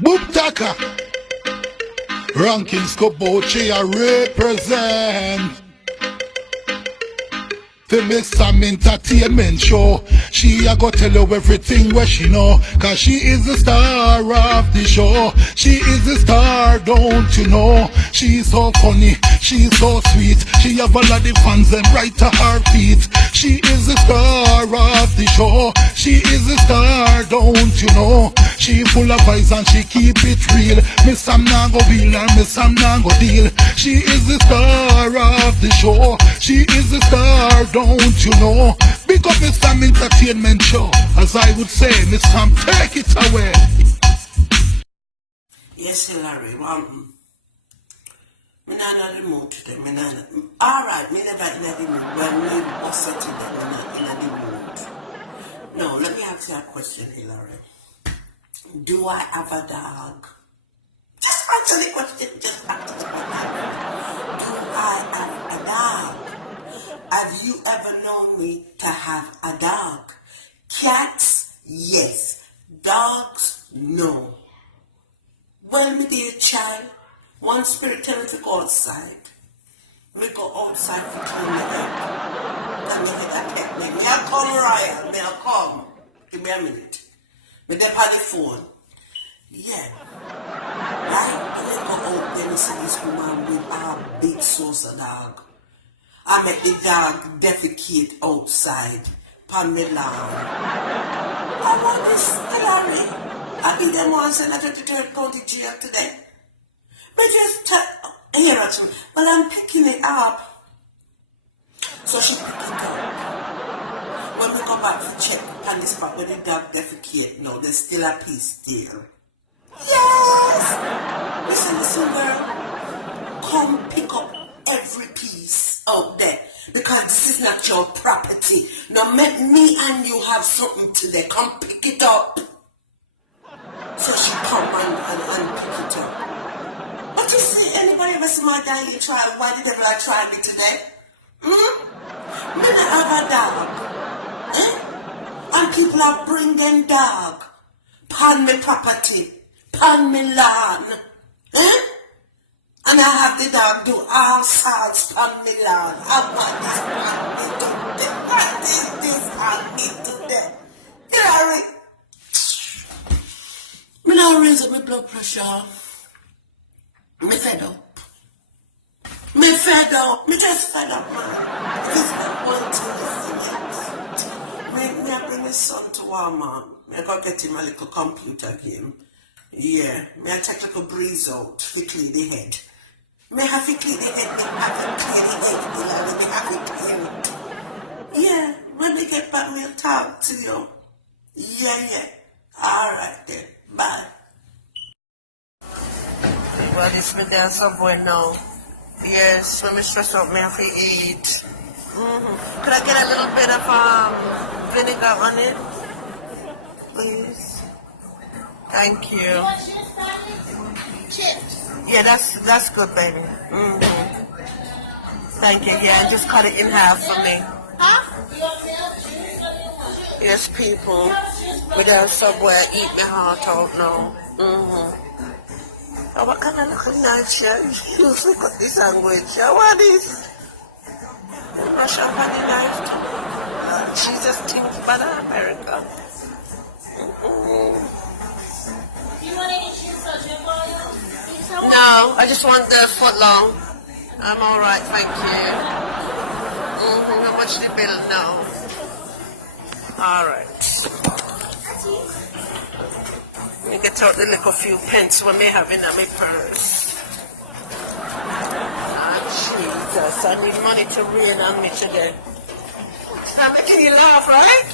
Boomtaka. Ranking Skobochi I represent. To make some entertainment show. She a go tell you everything where she know. Cause she is the star of the show. She is the star, don't you know? She's so funny, she's so sweet. She have a lot of fans and right to her feet. She is the star of the show. She is the star, don't you know? She full of eyes and she keep it real. Miss Sam Nango Bill and Miss Sam Nango Deal. She is the star of the show. She is the star, don't you know? Big up Miss Sam Entertainment Show. As I would say, Miss Sam, take it away. Yes, Hillary. Me not in the mood today. Alright, me never in the mood. When me upset today, me not in the mood. No, let me ask you a question, Hillary. Do I have a dog? Just answer the question. Just answer the question. Do I have a dog? Have you ever known me to have a dog? Cats, yes. Dogs, no. Well, me dear child, one spirit tell me to go outside. Me go outside for 2 minutes. And me get a pet me. Me a come, Ryan. Me a come. Give me a minute. Me dey on the phone. Yeah. Right? And then go out there and see this woman with a big saucer dog. I make the dog defecate outside. Pamela. I want this Hillary. I be them one send to the county jail today. But just hear it to me. But I'm picking it up. So she pick it up. When we go back to check on the spot where the dog defecate, no, there's still a piece there. Yes! Listen, girl. Come pick up every piece out there. Because this is not your property. Now make me and you have something today. Come pick it up. So she come and pick it up. But you see, anybody ever see my daily trial? Why the devil I tried me today? Me not have a dog. And people are bringing dog. Pan me property. Pan me lawn. And I have the dog do all sorts pan me lawn. I want this pan me today. What is this pan me today? Hillary. Me now raise up my blood pressure. Me fed up. Me fed up. Me just fed up, man. This is not one thing. Me I bring my son to Walmart. Me I go get him a little computer game. Yeah. Me I take like a breeze out to clean the head. Me have to clean the head. Me have to clean the head. Me have to clean it. Yeah. When we get back, we'll talk to you. Yeah. Alright then. Bye. Well, it's me there somewhere now. Yes, when me stress out, me have to eat. Could I get a little bit of vinegar on it? Please. Thank you. You want chips? Chips. Yeah, that's good, baby. Thank you. Yeah, just cut it in half for me. Huh? You want milk, juice, what do you want? Yes, people. We there somewhere eat my heart out now. Oh, what kind of look nice you usually got this sandwich? I want this. Mash up on the knife too. She just thinks about America. Do you want any chips or jumbo? No, I just want the foot long. I'm alright, thank you. How much the bill now? Alright. Let me get out the little few pence we may have in my purse. Jesus, I need money to rain on me today. Stop making you laugh, right?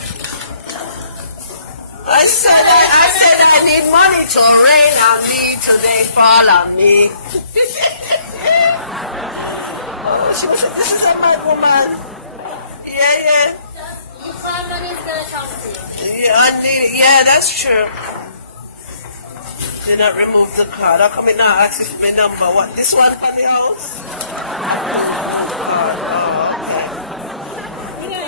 I said I need money to rain on me today, fall on me. She was like, this is a mad woman. Yeah. You find money's gonna come to you. Yeah, that's true. Did not remove the card. How come it not access my number? What, this one for the house? You know,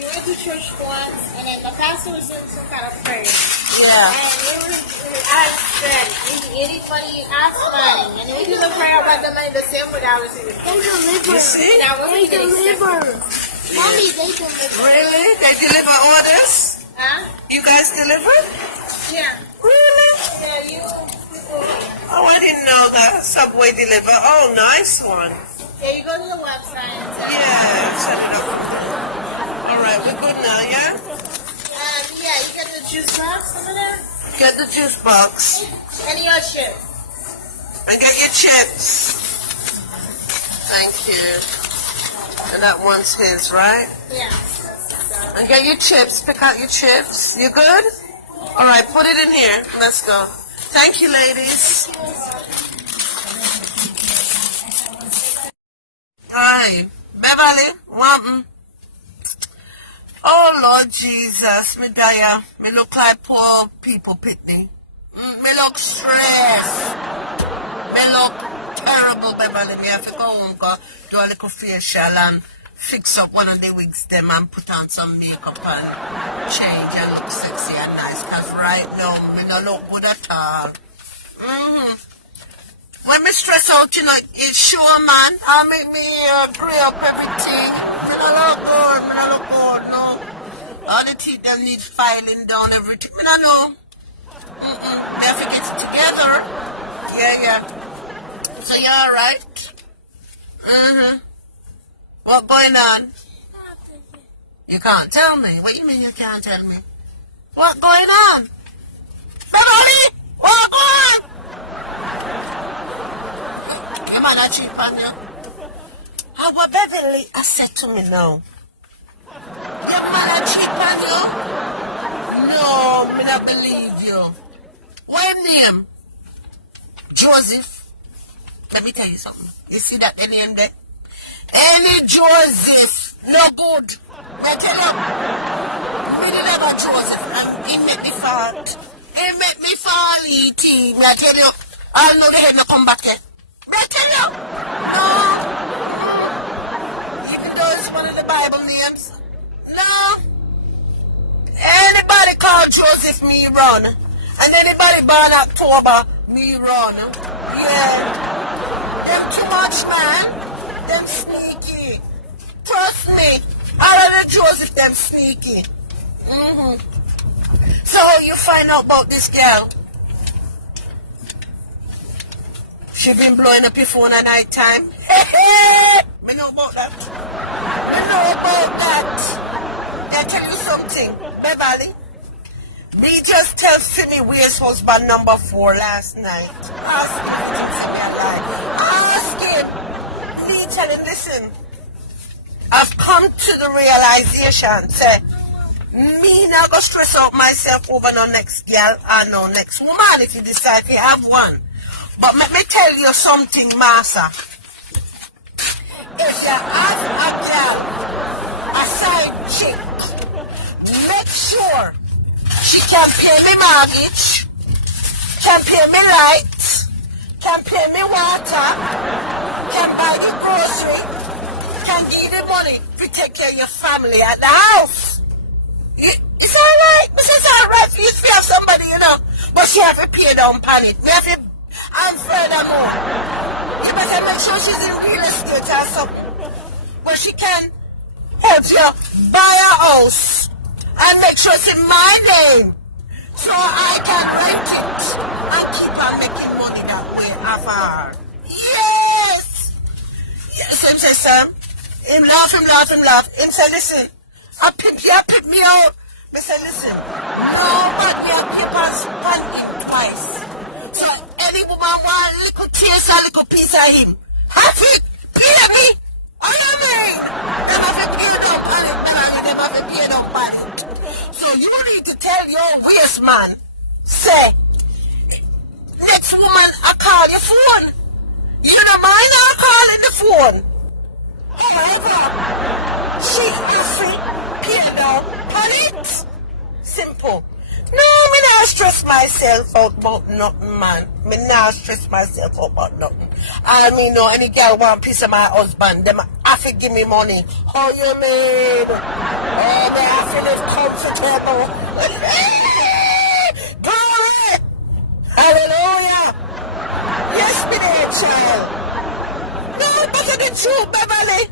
you went to church once, and then the pastor was doing some kind of prayer. Yeah. And you ask money. You get it money, you ask money. And if you do the prayer about the money, the same way that was in They deliver. You see? They deliver. Mommy, they deliver. Really? They deliver orders? Huh? You guys deliver? Yeah. Really? Yeah, you. Oh, I didn't know that. Subway deliver. Oh, nice one. Yeah, you go to the website and tell Yeah, set it up. All right, we're good now, yeah? yeah, you get the juice box over there. Get the juice box. And your chips. And get your chips. Thank you. And that one's his, right? Yeah. And get your chips. Pick out your chips. You good? All right, put it in here. Let's go. Thank you, ladies. Hi, Beverly. Oh, Lord Jesus. Me die. Me look like poor people picnic. Me look stressed. Me look terrible, Beverly. Me have to go home, do a little facial and fix up one of the wigs them and put on some makeup and change and look sexy and nice. Because right now, me no look good at all. When me stress out, you know, it's sure, man. I make me pray up everything. Me no look good, no. All the teeth them need filing down everything. Me no know. Me have to get it together. Yeah. So you alright? What going on? You can't tell me. What you mean you can't tell me? What going on? Beverly! What going on? Your man a cheap on you? How what Beverly I said to me now? Your man a cheap on you? No, me not believe you. What your name? Joseph. Let me tell you something. You see that name there? Any Joseph, no good. I tell you, me never Joseph, and he make me fall. He make me fall, E.T. I tell you, I'll know the head no come back here. I tell you, no. Even though it's one of the Bible names, no. Anybody called Joseph, me run. And anybody born October, me run. Yeah. Them too much, man. Them sneaky. Trust me. All of the Joseph, them sneaky. So you find out about this girl? She been blowing up your phone at night time. Me know about that. I tell you something, Beverly. Me just tell Simi where's husband number 4 last night. Ask him if he thinks me alive. Ask him. Me tell him, listen. I've come to the realization, say, me not go stress out myself over no next girl or no next woman if you decide to have one. But let me tell you something, Massa. If you have a girl, a side chick, make sure she can pay me mortgage, can pay me light, can pay me water, can buy the grocery, can give the money to take care of your family at the house. It's alright. This is alright for you to have somebody, you know. But she have to pay down on it. We have to, and furthermore, you better make sure she's in real estate or something where she can help you buy a house and make sure it's in my name so I can rent it and keep on making money that way of her. Yes! Yes, him say, sir. Him laugh. Him say, listen, I pimp me out. Me say, listen, nobody will keep on spending twice. So any woman want a little taste, a little piece of him. Have it, pay me. What do you mean? Them have to pay down on it, them have to pay down on it. So you need to tell your waist man, say, next woman I call your phone. You don't mind I calling the phone. Oh my God. She is free, pay down on it. Simple. No, me not stress myself out about nothing, man. Me not stress myself out about nothing. I mean, no, any girl want a piece of my husband, them have to give me money. How you mean? Oh, they have to live comfortable. child. No, but the truth, Beverly.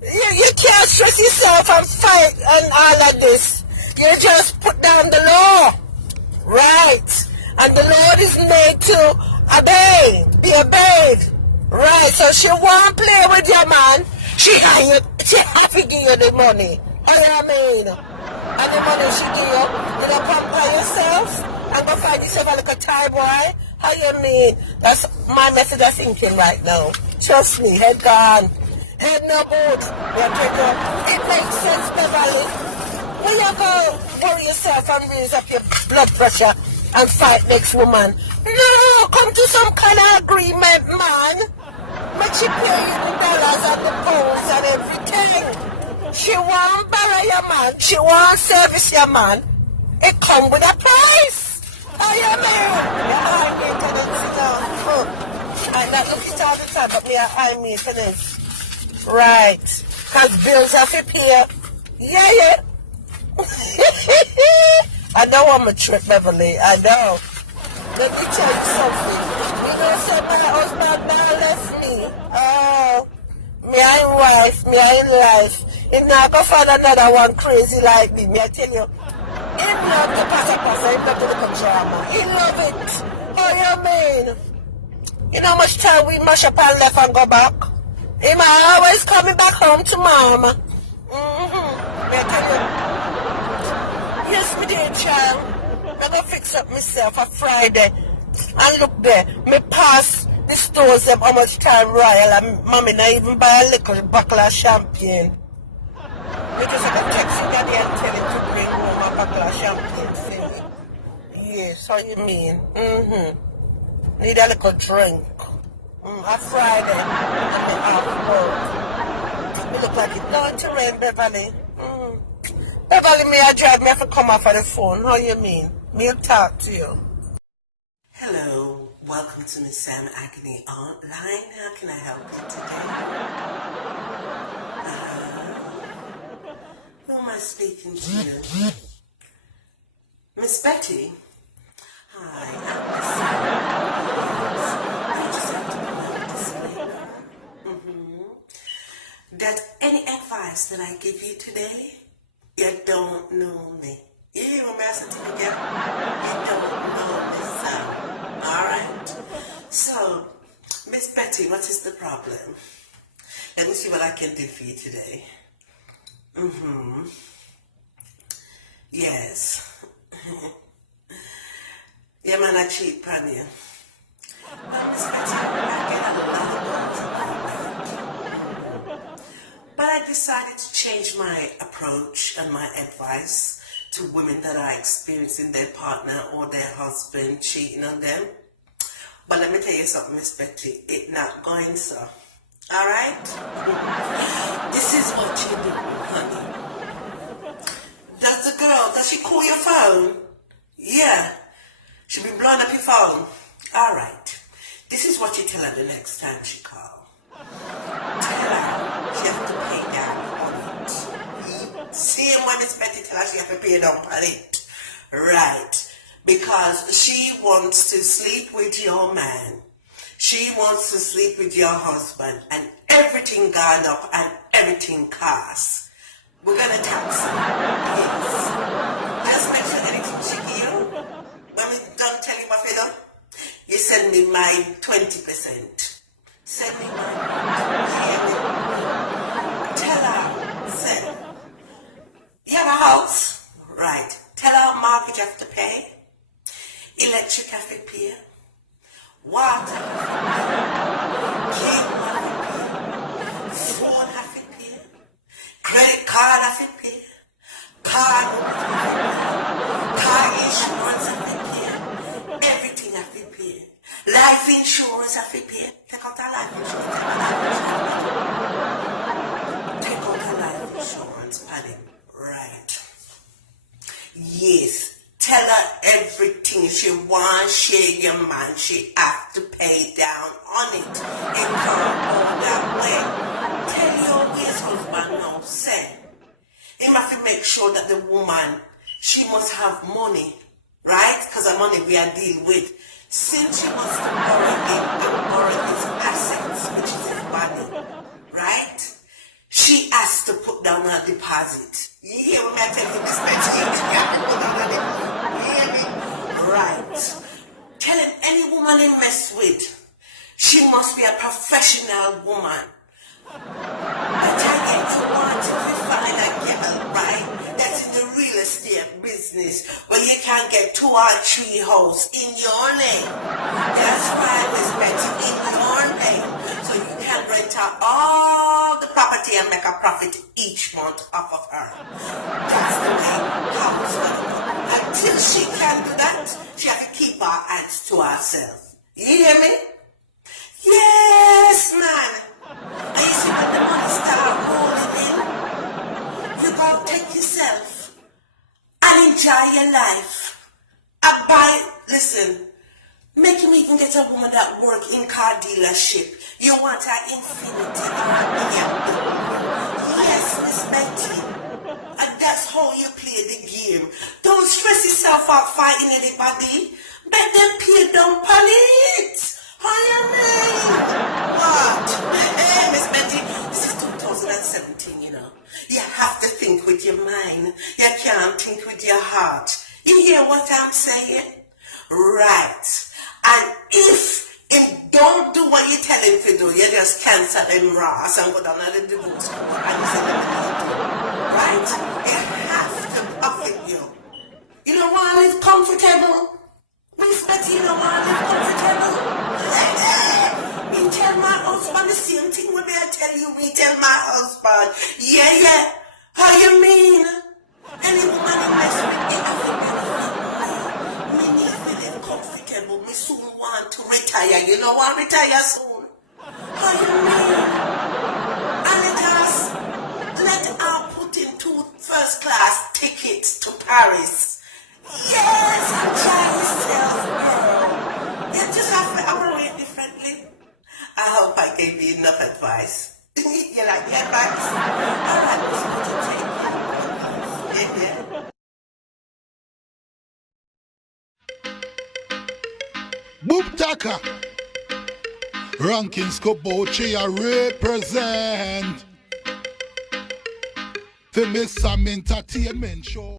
You can't stress yourself and fight and all of this. You just put down the law. Right. And the Lord is made to be obeyed. Right. So she won't play with your man. She have to give you the money. How you mean? And the money she give you, you don't pamper yourself and go find yourself a little Thai boy. How you mean? That's my message of thinking right now. Trust me, head gone. Head no good. It makes sense, Beverly. When you go worry yourself and raise up your blood pressure and fight next woman. No, come to some kind of agreement, man. Make she pay you the dollars and the pounds and everything. She won't borrow your man. She won't service your man. It come with a price. Oh, yeah, man. You're high maintenance, you know. I not look it all the time, but me are high maintenance. Right. Because bills have to pay. Yeah. I know I'm a trick, Beverly. I know. Let me tell you something. You know, say my husband now left me. Oh, me I ain't wife, me I ain't life. If not go find another one crazy like me, I tell you. He love the pasa, he love the little drama. He love it. Oh, you mean? You know how much time we mash up and left and go back? He might always coming back home to mama. Me I tell you. Yes, me dear child. I'm going to fix up myself for Friday. And look there, me pass the stores them how much time royal and mommy not even buy a little bottle of champagne. Me just have to text him daddy and tell him to bring home a bottle of champagne for me. Yes, how you mean? Need a little drink. A Friday and me half work. Me look like it's going to rain, Beverly. Beverly, me I drive, me have to come off of the phone. How you mean? Me'll talk to you. Hello, welcome to Miss Sam Agony Online. How can I help you today? Who am I speaking to? Miss Betty? Hi, I'm Miss Sam. I just have to be a disclaimer. That any advice that I give you today, you don't know me. You hear my certificate? You don't know me, Sam. Alright? So, Miss Betty, what is the problem? Let me see what I can do for you today. Yes. Yeah, man, I cheat on you. But Miss Betty, I get a lot of calls. But I decided to change my approach and my advice to women that are experiencing their partner or their husband cheating on them. But let me tell you something, Miss Betty, it's not going so. Alright? This is what you do, honey. Does the girl, does she call your phone? Yeah. She'll be blowing up your phone. Alright. This is what you tell her the next time she calls. Tell her she has to pay down on it. Same when Miss Betty tell her she has to pay down on it. Right. Because she wants to sleep with your man. She wants to sleep with your husband. And everything gone up and everything costs. We're going to tax her. Yes. Just make sure anything she give you. When we don't tell you what we do, you send me my 20%. Send me mine. Tell her, say, you have a house? Right. Tell her mortgage you have to pay. Electric have to pay. Water have to pay. Cable have to pay. Phone have to pay. Credit card have to pay. Car insurance have to pay. Everything have to pay. Life insurance have to pay. Take out our life insurance. Take out our life insurance, Paddy. Right. Yes. Tell her everything she wants, share your man, she have to pay down on it. It can't go that way. Tell your ways husband now, say. He have to make sure that the woman, she must have money, right? Because the money we are dealing with. Since she wants to borrow him and borrow his assets, which is his body, right? She has to put down her deposit. You hear me? I tell you this, Betty. You have to put down her deposit. You hear me? Right. Telling any woman he mess with, she must be a professional woman. But I get to want to find a girl, right? That's in the real estate business where you can get 2 or 3 houses in your name. That's right, Miss Betty, in your name. So you can rent out all the property and make a profit each month off of her. That's the way how it's gonna go. Until she can do that, she has to keep her hands to herself. You hear me? Yes, man. And you see when the money start rolling in, you go take yourself and enjoy your life. And buy, listen, make you even get a woman that work in car dealership. You want her Infiniti or BMW. Yes, Miss Betty. And that's how you play the game. Don't stress yourself out fighting anybody. Let them pay down on it. How you mean? What? Hey, Miss Betty, this is 2017, you know. You have to think with your mind. You can't think with your heart. You hear what I'm saying? Right. And if him don't do what you tell him to do, you just cancel him Ross and go down to the divorce court and you say right? You have to affect you. You don't want to live comfortable? Miss Betty, you don't want to live comfortable? Me tell my husband the same thing when I tell you, me tell my husband. Yeah. How you mean? Any woman who mess with me, I feel benefit me need to live comfortable. Me soon want to retire. You know what? Retire soon. How you mean? And let her put in 2 first-class tickets to Paris. Yes, enjoy yourself, girl. You just have to operate differently. I hope I gave you enough advice. You like the advice? All right, let's go to take it. Yeah. Boom Taka. Ranking Skoboche I represent. For Miss Sam Entertainment Show.